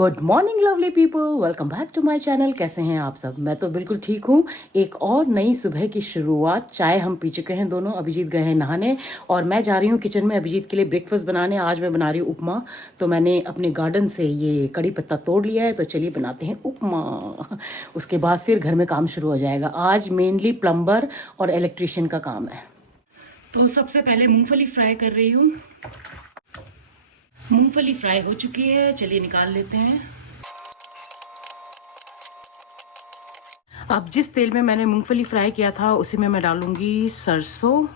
Good morning lovely people, welcome back to my channel. कैसे हैं आप सब? मैं तो बिल्कुल ठीक हूँ। एक और नई सुबह की शुरुआत। चाय हम पी चुके हैं दोनों। अभिजीत गए हैं नहाने और मैं जा रही हूँ किचन में अभिजीत के लिए ब्रेकफास्ट बनाने। आज मैं बना रही हूँ उपमा। तो मैंने अपने गार्डन से ये कड़ी पत्ता तोड़ लिया है, तो चलिए बनाते हैं उपमा। उसके बाद फिर घर में काम शुरू हो जाएगा। आज मेनली प्लम्बर और इलेक्ट्रिशियन का काम है। तो सबसे पहले मूंगफली फ्राई कर रही हूँ। मूंगफली फ्राई हो चुकी है, चलिए निकाल लेते हैं। अब जिस तेल में मैंने मूंगफली फ्राई किया था उसी में मैं डालूंगी सरसों,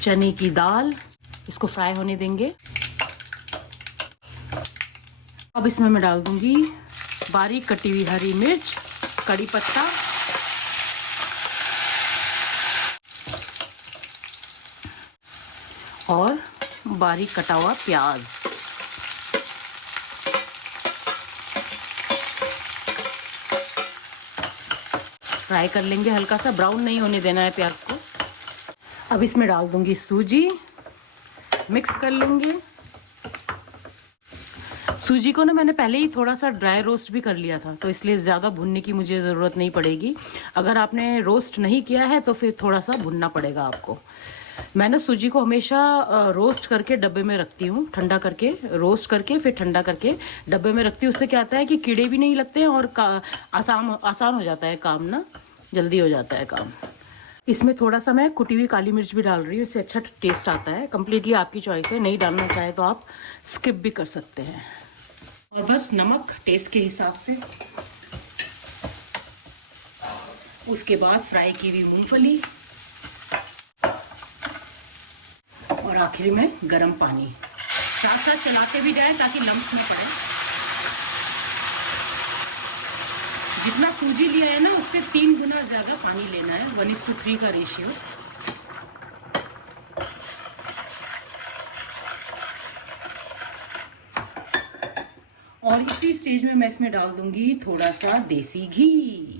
चने की दाल। इसको फ्राई होने देंगे। अब इसमें मैं डाल दूंगी बारीक कटी हुई हरी मिर्च, कड़ी पत्ता और बारीक कटा हुआ प्याज। फ्राई कर लेंगे, हल्का सा ब्राउन नहीं होने देना है प्याज को। अब इसमें डाल दूंगी सूजी, मिक्स कर लेंगे। सूजी को ना मैंने पहले ही थोड़ा सा ड्राई रोस्ट भी कर लिया था, तो इसलिए ज़्यादा भुनने की मुझे ज़रूरत नहीं पड़ेगी। अगर आपने रोस्ट नहीं किया है तो फिर थोड़ा सा भुनना पड़ेगा आपको। मैं ना सूजी को हमेशा रोस्ट करके डब्बे में रखती हूँ, ठंडा करके, रोस्ट करके फिर ठंडा करके डब्बे में रखती हूँ। उससे क्या होता है कि कीड़े भी नहीं लगते हैं और आसान हो जाता है काम ना, जल्दी हो जाता है काम। इसमें थोड़ा सा मैं कुटी हुई काली मिर्च भी डाल रही हूँ, इससे अच्छा टेस्ट आता है। कम्प्लीटली आपकी चॉइस है, नहीं डालना चाहे तो आप स्किप भी कर सकते हैं। और बस नमक टेस्ट के हिसाब से। उसके बाद फ्राई की हुई मूंगफली और आखिर में गर्म पानी। साथ साथ चलाते भी जाएं ताकि लम्स न पड़े। जितना सूजी लिया है ना उससे 3 गुना ज्यादा पानी लेना है, 1:3 का रेशियो। और इसी स्टेज में मैं इसमें डाल दूंगी थोड़ा सा देसी घी।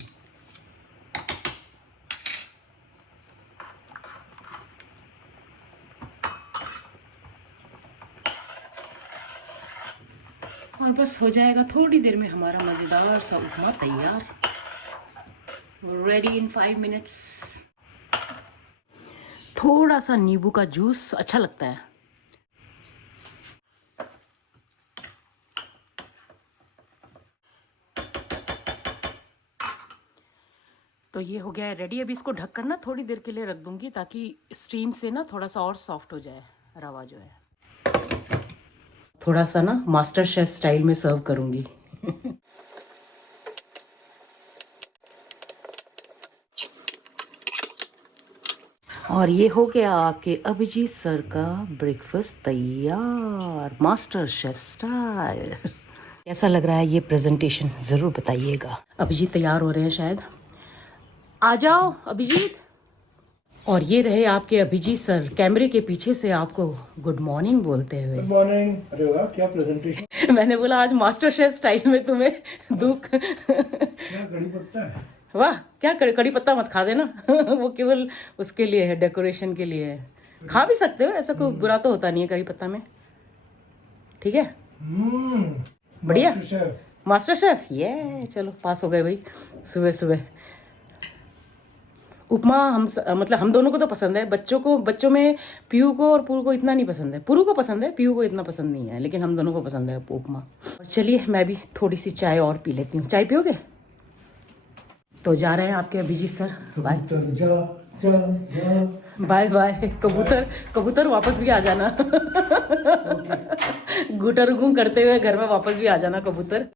और बस हो जाएगा थोड़ी देर में हमारा मजेदार सा उपमा तैयार, रेडी इन 5 मिनट्स। थोड़ा सा नींबू का जूस अच्छा लगता है। तो ये हो गया है रेडी। अभी इसको ढककर ना थोड़ी देर के लिए रख दूंगी ताकि स्टीम से ना थोड़ा सा और सॉफ्ट हो जाए रवा जो है। थोड़ा सा ना मास्टर शेफ स्टाइल में सर्व करूंगी। और ये हो गया आपके अभिजीत सर का ब्रेकफास्ट तैयार, मास्टर शेफ स्टाइल। कैसा लग रहा है ये प्रेजेंटेशन, जरूर बताइएगा। अभिजीत तैयार हो रहे हैं शायद। आ जाओ अभिजीत। और ये रहे आपके अभिजीत सर कैमरे के पीछे से आपको गुड मॉर्निंग बोलते हुए। Good morning. अरे वाह, क्या प्रेजेंटेशन। मैंने बोला आज मास्टर शेफ स्टाइल में तुम्हें दुख। क्या कड़ी पत्ता है। वाह, क्या कड़ी पत्ता मत खा देना। वो केवल उसके लिए है, डेकोरेशन के लिए है। खा भी सकते हो, ऐसा कोई बुरा तो होता नहीं है कड़ी पत्ता में। ठीक है, बढ़िया। मास्टर शेफ ये चलो पास हो गए भाई। सुबह सुबह उपमा मतलब हम दोनों को तो पसंद है। बच्चों में पीयू को और पुरु को इतना नहीं पसंद है। पुरु को पसंद है, पीयू को इतना पसंद नहीं है, लेकिन हम दोनों को पसंद है उपमा। और चलिए मैं भी थोड़ी सी चाय और पी लेती हूँ। चाय पियोगे? तो जा रहे हैं आपके Abhijeet sir. Bye bye bye. कबूतर वापस भी आ जाना। गुटर गुम करते हुए घर में वापस भी आ जाना कबूतर।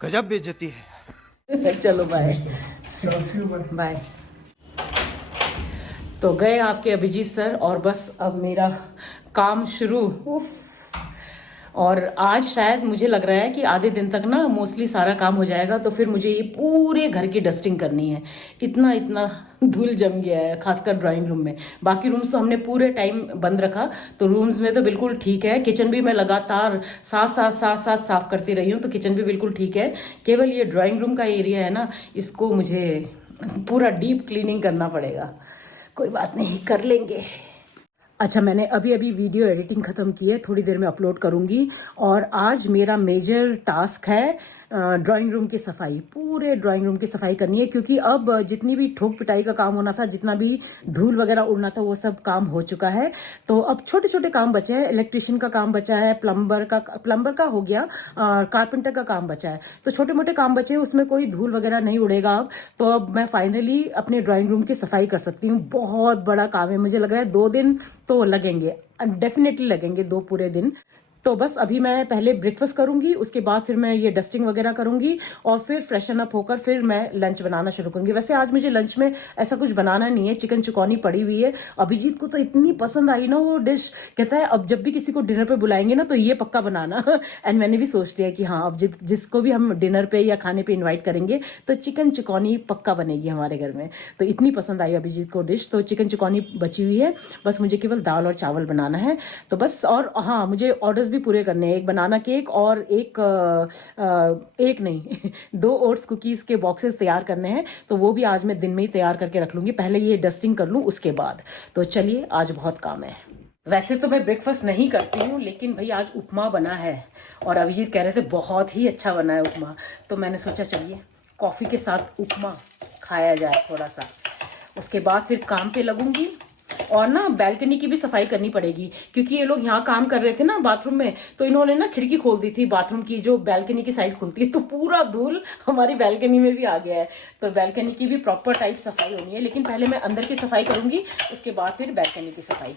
गजब बेइज्जती है। चलो बाय बाय। तो गए आपके अभिजीत सर और बस अब मेरा काम शुरू। और आज शायद मुझे लग रहा है कि आधे दिन तक ना मोस्टली सारा काम हो जाएगा। तो फिर मुझे ये पूरे घर की डस्टिंग करनी है। इतना धूल जम गया है, खासकर ड्राइंग रूम में। बाकी रूम्स तो हमने पूरे टाइम बंद रखा, तो रूम्स में तो बिल्कुल ठीक है। किचन भी मैं लगातार साथ साफ करती रही हूँ, तो किचन भी बिल्कुल ठीक है। केवल ये ड्राइंग रूम का एरिया है ना, इसको मुझे पूरा डीप क्लीनिंग करना पड़ेगा। कोई बात नहीं, कर लेंगे। अच्छा, मैंने अभी अभी वीडियो एडिटिंग ख़त्म की है, थोड़ी देर में अपलोड करूँगी। और आज मेरा मेजर टास्क है ड्राइंग रूम की सफाई, पूरे ड्राइंग रूम की सफाई करनी है, क्योंकि अब जितनी भी ठोक पिटाई का काम होना था, जितना भी धूल वगैरह उड़ना था, वो सब काम हो चुका है। तो अब छोटे छोटे काम बचे हैं, इलेक्ट्रिशियन का काम बचा है, प्लम्बर का हो गया, कारपेंटर का काम बचा है। तो छोटे मोटे काम बचे हैं, उसमें कोई धूल वगैरह नहीं उड़ेगा अब। तो अब मैं फाइनली अपने ड्राइंग रूम की सफाई कर सकती हूँ। बहुत बड़ा काम है, मुझे लग रहा है 2 दिन तो लगेंगे, डेफिनेटली लगेंगे 2 पूरे दिन। तो बस अभी मैं पहले ब्रेकफास्ट करूंगी, उसके बाद फिर मैं ये डस्टिंग वगैरह करूंगी और फिर फ्रेशन अप होकर फिर मैं लंच बनाना शुरू करूंगी। वैसे आज मुझे लंच में ऐसा कुछ बनाना नहीं है, चिकन चुकौनी पड़ी हुई है। अभिजीत को तो इतनी पसंद आई ना वो डिश, कहता है अब जब भी किसी को डिनर पे बुलाएंगे ना तो ये पक्का बनाना। एंड मैंने भी सोच लिया कि हाँ, अब जिसको भी हम डिनर पे या खाने पे इन्वाइट करेंगे तो चिकन चुकौनी पक्का बनेगी हमारे घर में। तो इतनी पसंद आई अभिजीत को डिश, तो चिकन चुकौनी बची हुई है। बस मुझे केवल दाल और चावल बनाना है, तो बस। और हाँ, मुझे ऑर्डर्स भी पूरे करने हैं, एक बनाना केक और एक नहीं 2 ओट्स कुकीज के बॉक्सेस तैयार करने हैं। तो वो भी आज मैं दिन में ही तैयार करके रख लूंगी, पहले ये डस्टिंग कर लूं उसके बाद। तो चलिए, आज बहुत काम है। वैसे तो मैं ब्रेकफास्ट नहीं करती हूँ, लेकिन भाई आज उपमा बना है और अभिजीत कह रहे थे बहुत ही अच्छा बना है उपमा। तो मैंने सोचा चलिए कॉफ़ी के साथ उपमा खाया जाए थोड़ा सा। उसके बाद फिर काम पे लगूंगी। और ना बैल्कनी की भी सफाई करनी पड़ेगी, क्योंकि ये लोग यहाँ काम कर रहे थे ना बाथरूम में, तो इन्होंने ना खिड़की खोल दी थी बाथरूम की, जो बैल्कनी की साइड खुलती है, तो पूरा धूल हमारी बैल्कनी में भी आ गया है। तो बैल्कनी की भी प्रॉपर टाइप सफाई होनी है, लेकिन पहले मैं अंदर की सफाई करूंगी, उसके बाद फिर बैल्कनी की सफाई।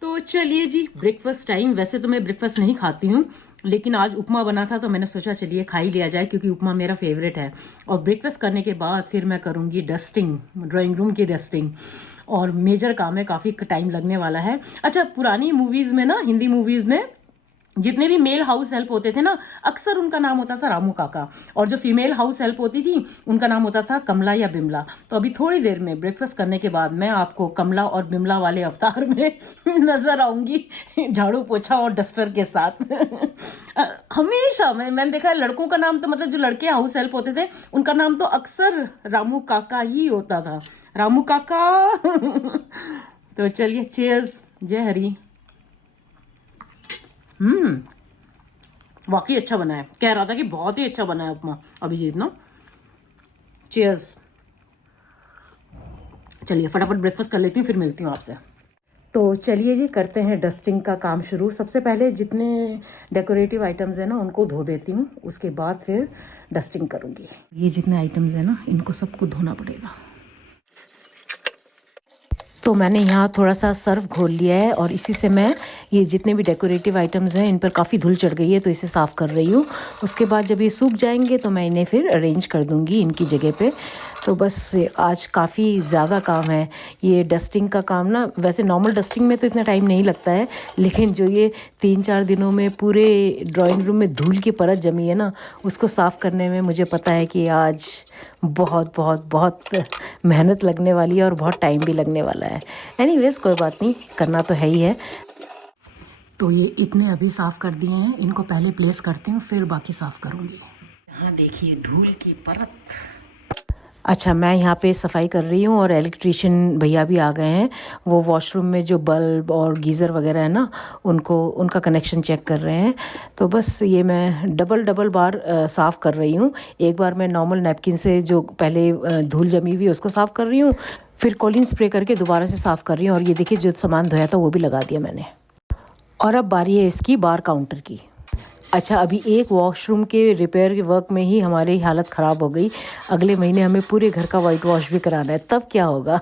तो चलिए जी, ब्रेकफास्ट टाइम। वैसे तो मैं ब्रेकफास्ट नहीं खाती हूँ, लेकिन आज उपमा बना था तो मैंने सोचा चलिए खा ही लिया जाए, क्योंकि उपमा मेरा फेवरेट है। और ब्रेकफास्ट करने के बाद फिर मैं करूँगी डस्टिंग, ड्राइंग रूम की डस्टिंग। और मेजर काम है, काफ़ी टाइम लगने वाला है। अच्छा, पुरानी मूवीज़ में ना, हिंदी मूवीज़ में जितने भी मेल हाउस हेल्प होते थे ना, अक्सर उनका नाम होता था रामू काका, और जो फीमेल हाउस हेल्प होती थी उनका नाम होता था कमला या बिमला। तो अभी थोड़ी देर में ब्रेकफास्ट करने के बाद मैं आपको कमला और बिमला वाले अवतार में नजर आऊंगी, झाड़ू पोछा और डस्टर के साथ। हमेशा मैंने देखा है, लड़कों का नाम तो मतलब जो लड़के हाउस हेल्प होते थे उनका नाम तो अक्सर रामू काका ही होता था, रामू काका। तो चलिए, चीयर्स, जय हरी। वाकई अच्छा बना है, कह रहा था कि बहुत ही अच्छा बना है उपमा अभिजीत ना। चीयर्स। चलिए फटाफट ब्रेकफास्ट कर लेती हूँ, फिर मिलती हूँ आपसे। तो चलिए जी, करते हैं डस्टिंग का काम शुरू। सबसे पहले जितने डेकोरेटिव आइटम्स हैं ना उनको धो देती हूँ, उसके बाद फिर डस्टिंग करूँगी। ये जितने आइटम्स हैं ना, इनको सबको धोना पड़ेगा। तो मैंने यहाँ थोड़ा सा सर्फ घोल लिया है और इसी से मैं ये जितने भी डेकोरेटिव आइटम्स हैं इन पर काफ़ी धूल चढ़ गई है, तो इसे साफ़ कर रही हूँ। उसके बाद जब ये सूख जाएंगे तो मैं इन्हें फिर अरेंज कर दूँगी इनकी जगह पे। तो बस आज काफ़ी ज़्यादा काम है ये डस्टिंग का काम ना। वैसे नॉर्मल डस्टिंग में तो इतना टाइम नहीं लगता है, लेकिन जो ये 3-4 दिनों में पूरे ड्राइंग रूम में धूल की परत जमी है ना, उसको साफ़ करने में मुझे पता है कि आज बहुत बहुत बहुत मेहनत लगने वाली है और बहुत टाइम भी लगने वाला है। एनीवेज, कोई बात नहीं, करना तो है ही है। तो ये इतने अभी साफ़ कर दिए हैं, इनको पहले प्लेस करती हूँ, फिर बाकी साफ़ करूँगी। यहाँ देखिए धूल की परत। अच्छा, मैं यहाँ पे सफाई कर रही हूँ और इलेक्ट्रिशियन भैया भी आ गए हैं। वो वॉशरूम में जो बल्ब और गीज़र वगैरह है ना, उनका कनेक्शन चेक कर रहे हैं। तो बस ये मैं डबल बार साफ़ कर रही हूँ। एक बार मैं नॉर्मल नैपकिन से जो पहले धूल जमी हुई उसको साफ़ कर रही हूँ, फिर कॉलिन स्प्रे करके दोबारा से साफ़ कर रही हूँ। और ये देखिए जो सामान धोया था वो भी लगा दिया मैंने। और अब बारी है इसकी बार काउंटर की। अच्छा, अभी एक वॉशरूम के रिपेयर के वर्क में ही हमारी हालत ख़राब हो गई। अगले महीने हमें पूरे घर का वाइट वॉश भी कराना है, तब क्या होगा।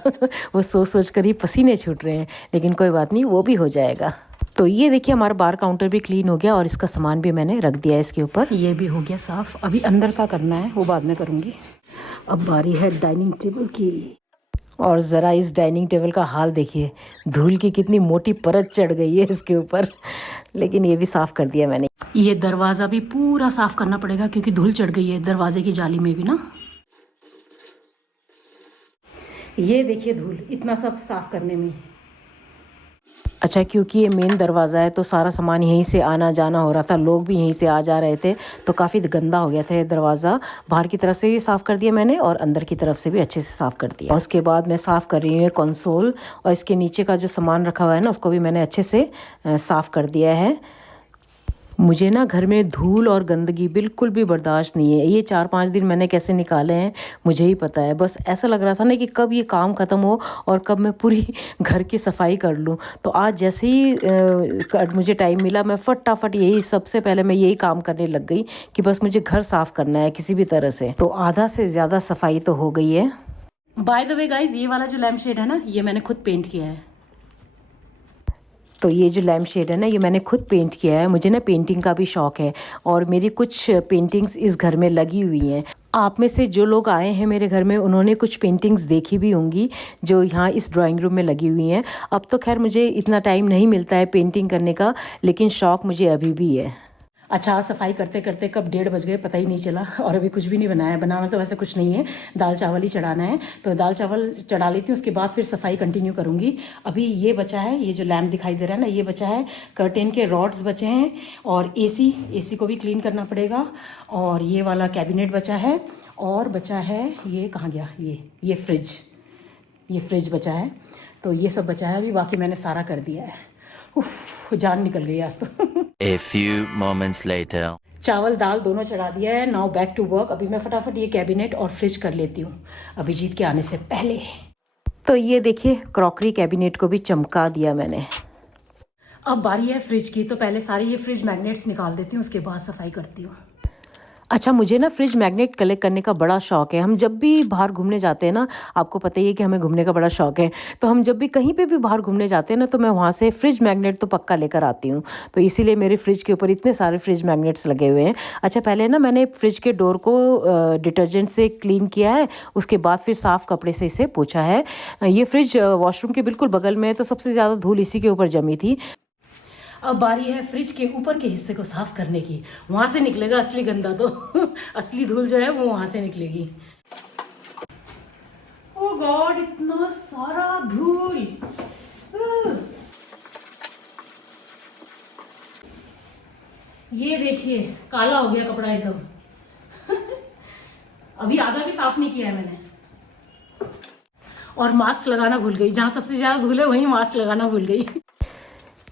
वो सोच कर ही पसीने छूट रहे हैं, लेकिन कोई बात नहीं, वो भी हो जाएगा। तो ये देखिए हमारा बार काउंटर भी क्लीन हो गया और इसका सामान भी मैंने रख दिया है इसके ऊपर। ये भी हो गया साफ़। अभी अंदर का करना है, वो बाद में करूँगी। अब बारी है डाइनिंग टेबल की। और ज़रा इस डाइनिंग टेबल का हाल देखिए, धूल की कितनी मोटी परत चढ़ गई है इसके ऊपर, लेकिन ये भी साफ़ कर दिया मैंने। ये दरवाज़ा भी पूरा साफ़ करना पड़ेगा क्योंकि धूल चढ़ गई है दरवाजे की जाली में भी ना। ये देखिए धूल, इतना सब साफ़ करने में। अच्छा, क्योंकि ये मेन दरवाज़ा है तो सारा सामान यहीं से आना जाना हो रहा था, लोग भी यहीं से आ जा रहे थे, तो काफ़ी गंदा हो गया था ये दरवाज़ा। बाहर की तरफ से भी साफ़ कर दिया मैंने और अंदर की तरफ से भी अच्छे से साफ़ कर दिया। और उसके बाद मैं साफ़ कर रही हूँ कंसोल, और इसके नीचे का जो सामान रखा हुआ है ना, उसको भी मैंने अच्छे से साफ़ कर दिया है। मुझे ना घर में धूल और गंदगी बिल्कुल भी बर्दाश्त नहीं है। ये 4-5 दिन मैंने कैसे निकाले हैं मुझे ही पता है। बस ऐसा लग रहा था ना कि कब ये काम ख़त्म हो और कब मैं पूरी घर की सफाई कर लूँ। तो आज जैसे ही मुझे टाइम मिला, मैं फटाफट यही सबसे पहले मैं यही काम करने लग गई कि बस मुझे घर साफ़ करना है किसी भी तरह से। तो आधा से ज़्यादा सफाई तो हो गई है। बाय द वे गाइज, ये वाला जो लैम्प शेड है ना, ये मैंने खुद पेंट किया है। तो ये जो लैम्प शेड है ना, ये मैंने खुद पेंट किया है। मुझे ना पेंटिंग का भी शौक़ है और मेरी कुछ पेंटिंग्स इस घर में लगी हुई हैं। आप में से जो लोग आए हैं मेरे घर में, उन्होंने कुछ पेंटिंग्स देखी भी होंगी जो यहाँ इस ड्राइंग रूम में लगी हुई हैं। अब तो खैर मुझे इतना टाइम नहीं मिलता है पेंटिंग करने का, लेकिन शौक़ मुझे अभी भी है। अच्छा, सफाई करते करते कब 1:30 बज गए पता ही नहीं चला, और अभी कुछ भी नहीं बनाया। बनाना तो वैसे कुछ नहीं है, दाल चावल ही चढ़ाना है, तो दाल चावल चढ़ा लेती हूँ, उसके बाद फिर सफाई कंटिन्यू करूँगी। अभी ये बचा है, ये जो लैम्प दिखाई दे रहा है ना, ये बचा है, कर्टेन के रॉड्स बचे हैं, और एसी को भी क्लीन करना पड़ेगा, और ये वाला कैबिनेट बचा है, और बचा है ये कहाँ गया, ये फ्रिज बचा है। तो ये सब बचा है अभी, बाकी मैंने सारा कर दिया है। उफ, जान निकल गई आज तो। A few moments later. चावल दाल दोनों चढ़ा दिया है। Now back to work. अभी मैं फटाफट ये कैबिनेट और फ्रिज कर लेती हूँ अभिजीत के आने से पहले। तो ये देखिए, क्रॉकरी कैबिनेट को भी चमका दिया मैंने। अब बारी है फ्रिज की, तो पहले सारे ये फ्रिज मैग्नेट्स निकाल देती हूँ, उसके बाद सफाई करती हूँ। अच्छा, मुझे ना फ्रिज मैग्नेट कलेक्ट करने का बड़ा शौक़ है। हम जब भी बाहर घूमने जाते हैं ना, आपको पता ही है कि हमें घूमने का बड़ा शौक़ है, तो हम जब भी कहीं पे भी बाहर घूमने जाते हैं ना, तो मैं वहाँ से फ्रिज मैग्नेट तो पक्का लेकर आती हूँ। तो इसीलिए मेरे फ्रिज के ऊपर इतने सारे फ्रिज मैग्नेट्स लगे हुए हैं। अच्छा, पहले ना मैंने फ्रिज के डोर को डिटर्जेंट से क्लीन किया है, उसके बाद फिर साफ़ कपड़े से इसे पोंछा है। ये फ्रिज वॉशरूम के बिल्कुल बगल में है, तो सबसे ज़्यादा धूल इसी के ऊपर जमी थी। अब बारी है फ्रिज के ऊपर के हिस्से को साफ करने की। वहां से निकलेगा असली गंदा तो असली धूल जो है वो वहां से निकलेगी। ओ गॉड, इतना सारा धूल। ये देखिए, काला हो गया कपड़ा एकदम। अभी आधा भी साफ नहीं किया है मैंने। और मास्क लगाना भूल गई, जहां सबसे ज्यादा धूल है वहीं मास्क लगाना भूल गई।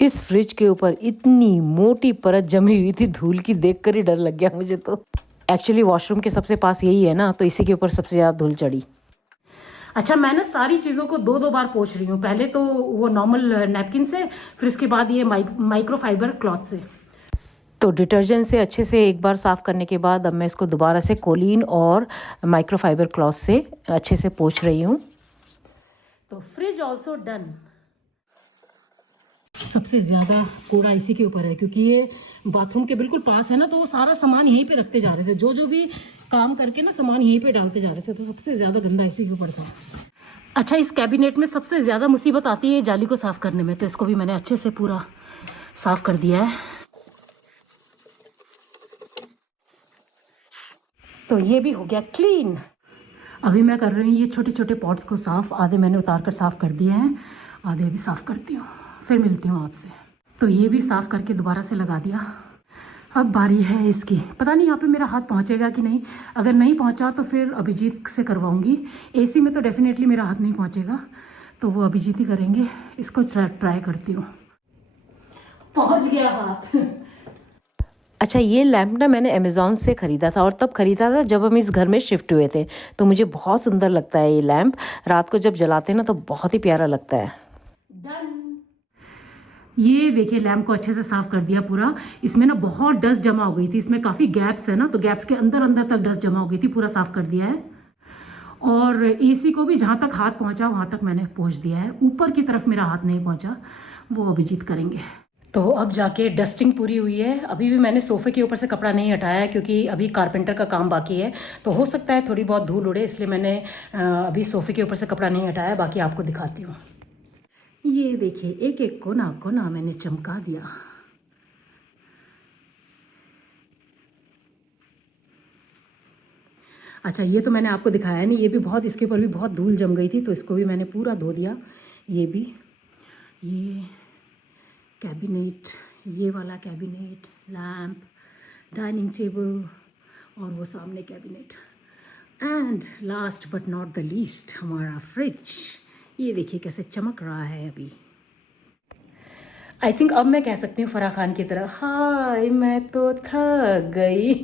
इस फ्रिज के ऊपर इतनी मोटी परत जमी हुई थी धूल की, देखकर ही डर लग गया मुझे तो। एक्चुअली वॉशरूम के सबसे पास यही है ना, तो इसी के ऊपर सबसे ज़्यादा धूल चढ़ी। अच्छा, मैं ना सारी चीज़ों को 2-2 बार पोंछ रही हूँ। पहले तो वो नॉर्मल नैपकिन से, फिर उसके बाद ये माइक्रोफाइबर क्लॉथ से। तो डिटर्जेंट से अच्छे से एक बार साफ़ करने के बाद अब मैं इसको दोबारा से कोलिन और माइक्रोफाइबर क्लॉथ से अच्छे से पोंछ रही हूँ। तो फ्रिज ऑल्सो डन। सबसे ज़्यादा कूड़ा इसी के ऊपर है, क्योंकि ये बाथरूम के बिल्कुल पास है ना, तो वो सारा सामान यहीं पे रखते जा रहे थे। जो भी काम करके ना सामान यहीं पे डालते जा रहे थे, तो सबसे ज़्यादा गंदा इसी के ऊपर था। अच्छा, इस कैबिनेट में सबसे ज़्यादा मुसीबत आती है जाली को साफ़ करने में, तो इसको भी मैंने अच्छे से पूरा साफ़ कर दिया है। तो ये भी हो गया क्लीन। अभी मैं कर रही हूँ ये छोटे छोटे पॉट्स को साफ़। आधे मैंने उतार कर साफ़ कर दिए हैं, आधे भी साफ़ करती हूँ, फिर मिलती हूँ आपसे। तो ये भी साफ़ करके दोबारा से लगा दिया। अब बारी है इसकी। पता नहीं यहाँ पे मेरा हाथ पहुँचेगा कि नहीं। अगर नहीं पहुँचा तो फिर अभिजीत से करवाऊँगी। एसी में तो डेफिनेटली मेरा हाथ नहीं पहुँचेगा, तो वो अभिजीत ही करेंगे। इसको ट्राई करती हूँ। पहुँच गया हाथ। अच्छा, ये लैम्प ना मैंने अमेज़ॉन से ख़रीदा था, और तब ख़रीदा था जब हम इस घर में शिफ्ट हुए थे। तो मुझे बहुत सुंदर लगता है ये लैम्प। रात को जब जलाते हैं ना तो बहुत ही प्यारा लगता है। डन। ये देखिए, लैम्प को अच्छे से साफ कर दिया पूरा। इसमें ना बहुत डस्ट जमा हो गई थी, इसमें काफ़ी गैप्स है ना, तो गैप्स के अंदर अंदर तक डस्ट जमा हो गई थी, पूरा साफ कर दिया है। और एसी को भी जहाँ तक हाथ पहुँचा वहाँ तक मैंने पहुँच दिया है। ऊपर की तरफ मेरा हाथ नहीं पहुँचा, वो अभिजीत करेंगे। तो अब जाके डस्टिंग पूरी हुई है। अभी भी मैंने सोफ़े के ऊपर से कपड़ा नहीं हटाया है, क्योंकि अभी कारपेंटर का काम बाकी है, तो हो सकता है थोड़ी बहुत धूल उड़े, इसलिए मैंने अभी सोफ़े के ऊपर से कपड़ा नहीं हटाया। बाकी आपको दिखाती हूँ। ये देखिए, एक एक कोना मैंने चमका दिया। अच्छा, ये तो मैंने आपको दिखाया नहीं, ये भी बहुत, इसके ऊपर भी बहुत धूल जम गई थी, तो इसको भी मैंने पूरा धो दिया। ये भी, कैबिनेट, ये वाला कैबिनेट, लैम्प, डाइनिंग टेबल और वो सामने cabinet, and last but not the least हमारा फ्रिज। ये देखिए कैसे चमक रहा है अभी। आई थिंक अब मैं कह सकती हूँ फराह खान की तरह, हाय मैं तो थक गई।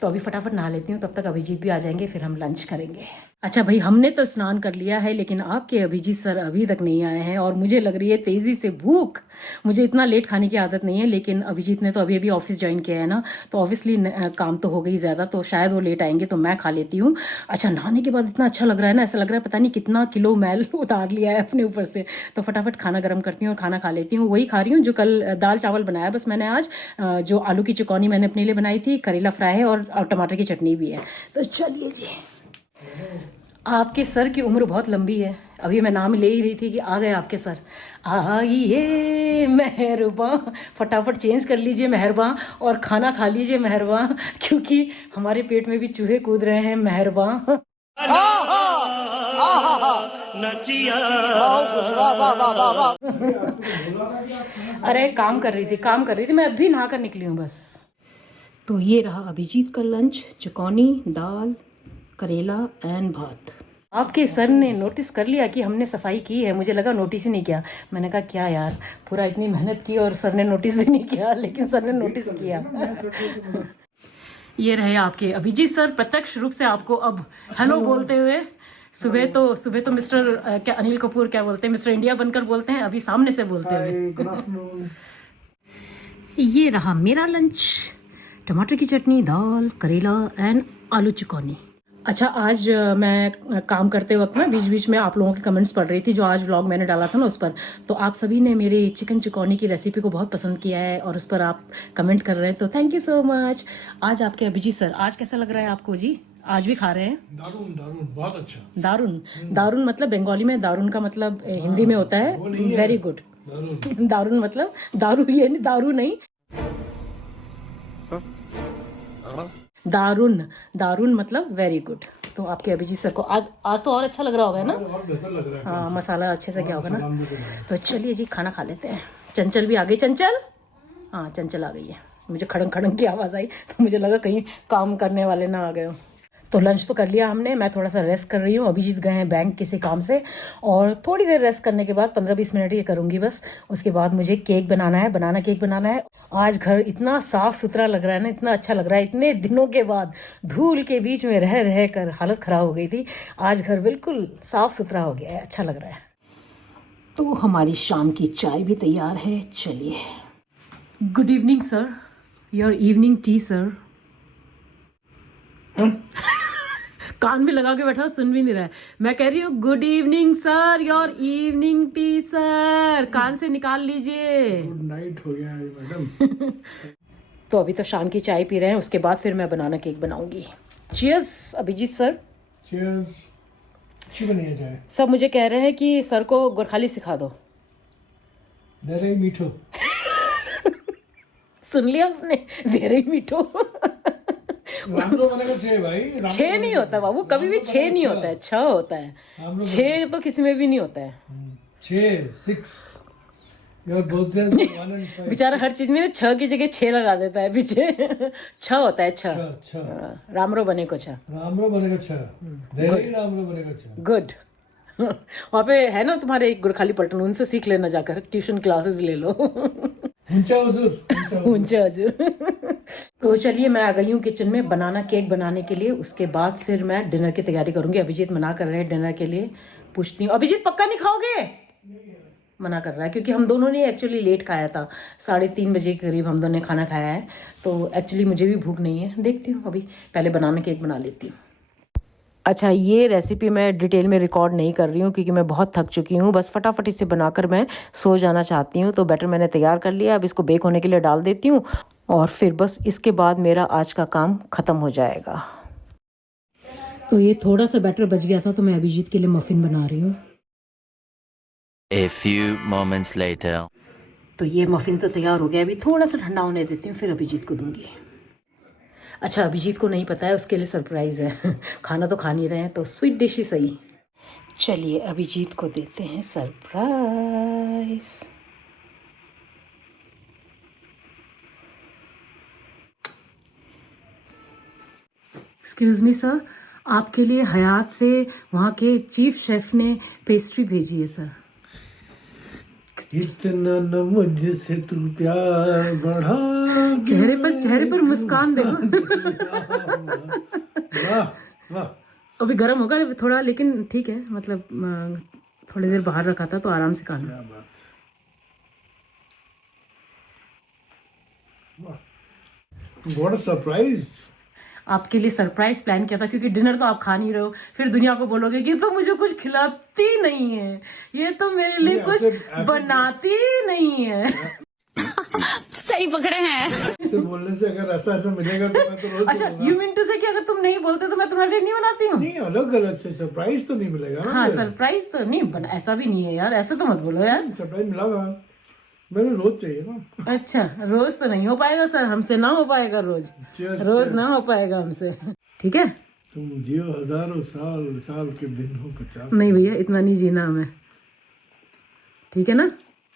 तो अभी फटाफट नहा लेती हूँ, तब तक अभिजीत भी आ जाएंगे, फिर हम लंच करेंगे। अच्छा भाई, हमने तो स्नान कर लिया है, लेकिन आपके अभिजीत सर अभी तक नहीं आए हैं और मुझे लग रही है तेज़ी से भूख। मुझे इतना लेट खाने की आदत नहीं है, लेकिन अभिजीत ने तो अभी अभी ऑफिस ज्वाइन किया है ना, तो ऑब्वियसली काम तो हो गई ज़्यादा, तो शायद वो लेट आएंगे, तो मैं खा लेती हूँ। अच्छा, नहाने के बाद इतना अच्छा लग रहा है ना, ऐसा लग रहा है पता नहीं कितना किलो मैल उतार लिया है अपने ऊपर से। तो फटाफट खाना गर्म करती हूँ और खाना खा लेती हूँ। वही खा रही हूँ जो कल दाल चावल बनाया बस मैंने आज, जो आलू की चिकौनी मैंने अपने लिए बनाई थी, करेला फ्राई है और टमाटर की चटनी भी है। तो चलिए जी। आपके सर की उम्र बहुत लंबी है, अभी मैं नाम ले ही रही थी कि आ गए आपके सर। आइए मेहरबान, फटाफट चेंज कर लीजिए मेहरबान और खाना खा लीजिए मेहरबान, क्योंकि हमारे पेट में भी चूहे कूद रहे हैं मेहरबान। अरे काम कर रही थी मैं, अभी नहा कर निकली हूँ बस। तो ये रहा अभिजीत का लंच, चिकौनी, दाल, करेला एंड भात। आपके सर ने नोटिस कर लिया कि हमने सफाई की है, मुझे लगा नोटिस ही नहीं किया। मैंने कहा क्या यार, पूरा इतनी मेहनत की और सर ने नोटिस भी नहीं किया, लेकिन सर ने नोटिस किया। ये रहे आपके अभिजीत सर, प्रत्यक्ष रूप से आपको अब हेलो बोलते हुए। सुबह तो मिस्टर क्या अनिल कपूर क्या बोलते हैं, मिस्टर इंडिया बनकर बोलते हैं, अभी सामने से बोलते हुए। ये रहा मेरा लंच, टमाटर की चटनी, दाल, करेला एंड आलू चिकौनी। अच्छा, आज मैं काम करते वक्त ना बीच बीच में आप लोगों के कमेंट्स पढ़ रही थी, जो आज व्लॉग मैंने डाला था ना उस पर। तो आप सभी ने मेरे चिकन चिकौनी की रेसिपी को बहुत पसंद किया है और उस पर आप कमेंट कर रहे हैं, तो थैंक यू सो मच। आज आपके अभिजीत सर, आज कैसा लग रहा है आपको जी? आज भी खा रहे हैं? दारुण दारुण, बहुत अच्छा। दारुण, दारुण मतलब बंगाली में दारुण का मतलब हिंदी में होता है वेरी गुड। दारुण मतलब दारू, ये नहीं दारू नहीं, दारुण, दारुण मतलब वेरी गुड। तो आपके अभिजीत सर को आज तो और अच्छा लग रहा होगा ना? और बेहतर लग रहा है। हाँ, मसाला अच्छे से क्या होगा ना। तो चलिए जी, खाना खा लेते हैं। चंचल भी आ गई, चंचल, हाँ चंचल आ गई है। मुझे खड़ंग खड़ंग की आवाज़ आई तो मुझे लगा कहीं काम करने वाले ना आ गए हो। तो लंच तो कर लिया हमने, मैं थोड़ा सा रेस्ट कर रही हूँ। अभिजीत गए हैं बैंक किसी काम से, और थोड़ी देर रेस्ट करने के बाद 15-20 मिनट ये करूँगी बस। उसके बाद मुझे केक बनाना है, बनाना केक बनाना है। आज घर इतना साफ सुथरा लग रहा है ना, इतना अच्छा लग रहा है। इतने दिनों के बाद धूल के बीच में रह रह कर हालत ख़राब हो गई थी, आज घर बिल्कुल साफ सुथरा हो गया है, अच्छा लग रहा है। तो हमारी शाम की चाय भी तैयार है, चलिए। Good evening sir, your evening tea sir. कान में लगा के बैठा, सुन भी नहीं रहा है। मैं कह रही हूँ good evening sir, your evening tea sir, कान से निकाल लीजिए। गुड नाइट हो गया है मैडम। तो अभी तो शाम की चाय पी रहे हैं, उसके बाद फिर मैं बनाना केक बनाऊंगी। Cheers Abhijeet sir. चीयर्स। अच्छी बनी है चाय। सब मुझे कह रहे हैं कि सर को गोरखाली सिखा दो। दे मीठो। सुन लिया आपने, दे रही मीठो। रामरो बनेगा छह भाई। छह नहीं होता बाबू, कभी भी छह नहीं होता है, छह होता है। छह तो किसी में भी नहीं होता है। 6 बेचारा हर चीज में 6 की जगह 6 लगा देता है पीछे। 6 होता है, 6। रामरो बने को 6। रामरो बनेगा 6। रामरो बनेगा 6। गुड। वहाँ पे है ना तुम्हारे एक गुरखाली पलटन, उनसे सीख लेना, जाकर ट्यूशन क्लासेस ले लो। ऊंचा हजूर। तो चलिए, मैं आ गई हूँ किचन में बनाना केक बनाने के लिए। उसके बाद फिर मैं डिनर की तैयारी करूंगी। अभिजीत मना कर रहे हैं डिनर के लिए, पूछती हूँ। अभिजीत पक्का नहीं खाओगे? मना कर रहा है, क्योंकि हम दोनों ने एक्चुअली लेट खाया था, 3:30 बजे के करीब हम दोनों ने खाना खाया है। तो एक्चुअली मुझे भी भूख नहीं है, देखती हूँ, अभी पहले बनाना केक बना लेती हूँ। अच्छा, ये रेसिपी मैं डिटेल में रिकॉर्ड नहीं कर रही हूँ क्योंकि मैं बहुत थक चुकी हूँ। बस फटाफट इसे बनाकर मैं सो जाना चाहती हूँ। तो बैटर मैंने तैयार कर लिया, अब इसको बेक होने के लिए डाल देती हूँ और फिर बस इसके बाद मेरा आज का काम ख़त्म हो जाएगा। तो ये थोड़ा सा बैटर बच गया था, तो मैं अभिजीत के लिए मफ़िन बना रही हूँ। A few moments later. तो ये मफ़िन तो तैयार हो गया, अभी थोड़ा सा ठंडा होने देती हूँ, फिर अभिजीत को दूँगी। अच्छा, अभिजीत को नहीं पता है, उसके लिए सरप्राइज़ है। खाना तो खा नहीं रहे हैं, तो स्वीट डिश ही सही। चलिए अभिजीत को देते हैं सरप्राइज़। एक्सक्यूज मी सर, आपके लिए हयात से वहाँ के चीफ शेफ ने पेस्ट्री भेजी है सर। इतना न मुझसे तू प्यार बढ़ा। चेहरे पर मुस्कान देखो। वाह वाह। अभी गर्म होगा थोड़ा, लेकिन ठीक है, मतलब थोड़ी देर बाहर रखा था तो आराम से खाना। क्या बात। What a surprise. आपके लिए सरप्राइज प्लान किया था, क्योंकि डिनर तो आप खा नहीं रहे हो, फिर दुनिया को बोलोगे कि तो मुझे कुछ खिलाती नहीं है, ये तो मेरे लिए कुछ बनाती ही नहीं है। सही पकड़े हैं। ऐसे बोलने से अगर ऐसा मिलेगा तो मैं तो रोज अच्छा, यू मीन टू से कि अगर तुम नहीं बोलते तो मैं तुम्हारे लिए नहीं बनाती हूँ? नहीं, अलग अलग से सरप्राइज तो नहीं मिलेगा ना। हाँ, सरप्राइज तो नहीं बना, ऐसा भी नहीं है यार, ऐसा तो मत बोलो यार। सरप्राइज मिलेगा, मैंने रोज चाहिए ना। अच्छा, रोज तो नहीं हो पाएगा सर, हमसे ना हो पाएगा रोज। रोज ना हो पाएगा हमसे, ठीक है? तुम जियो हजारों साल, साल के दिन हो 50। नहीं भैया, इतना नहीं जीना हमें, ठीक है ना?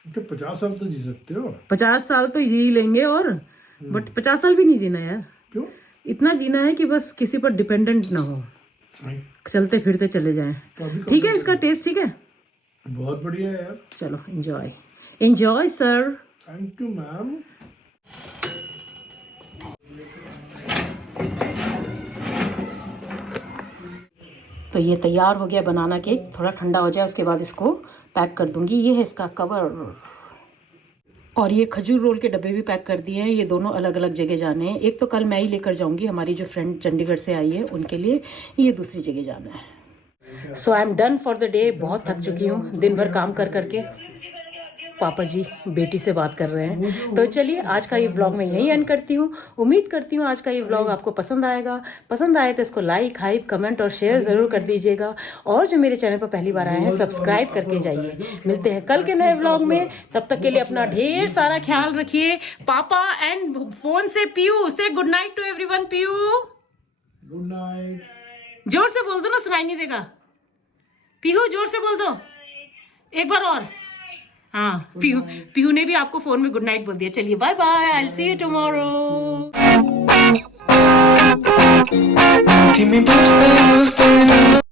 तो 50 साल तो जी सकते हो। 50 साल तो जी लेंगे, और बट 50 साल भी नहीं जीना यार। क्यों? इतना जीना है कि बस किसी पर डिपेंडेंट ना हो, चलते फिरते चले जाएं। ठीक है, इसका टेस्ट ठीक है? बहुत बढ़िया है यार। चलो, enjoy enjoy sir. Thank you ma'am. तो ये तैयार हो गया बनाना केक, थोड़ा ठंडा हो जाए उसके बाद इसको पैक कर दूंगी। ये है इसका कवर, और ये खजूर रोल के डब्बे भी पैक कर दिए हैं। ये दोनों अलग अलग जगह जाने हैं, एक तो कल मैं ही लेकर जाऊंगी, हमारी जो फ्रेंड चंडीगढ़ से आई है उनके लिए, ये दूसरी जगह जाना है। So I am done for the day. बहुत थक चुकी हूँ दिन भर काम कर करके। पापा जी बेटी से बात कर रहे हैं। तो चलिए, आज का ये व्लॉग मैं यहीं एंड करती हूँ। उम्मीद करती हूँ आज का ये व्लॉग आपको पसंद आएगा। पसंद आए तो इसको लाइक, हाइप, कमेंट और शेयर ज़रूर कर दीजिएगा। और जो मेरे चैनल पर पहली बार आए हैं, सब्सक्राइब करके जाइए। मिलते हैं कल के नए व्लॉग में, तब तक के लिए अपना ढेर सारा ख्याल रखिए। पापा एंड फोन से पीयू से good night to everyone. Piyu good night. जोर से बोल दो ना, सुनाई नहीं देगा। पीयू जोर से बोल दो एक बार और। हाँ, पीहू ने भी आपको फोन में गुड नाइट बोल दिया। चलिए, bye bye, I will see you tomorrow.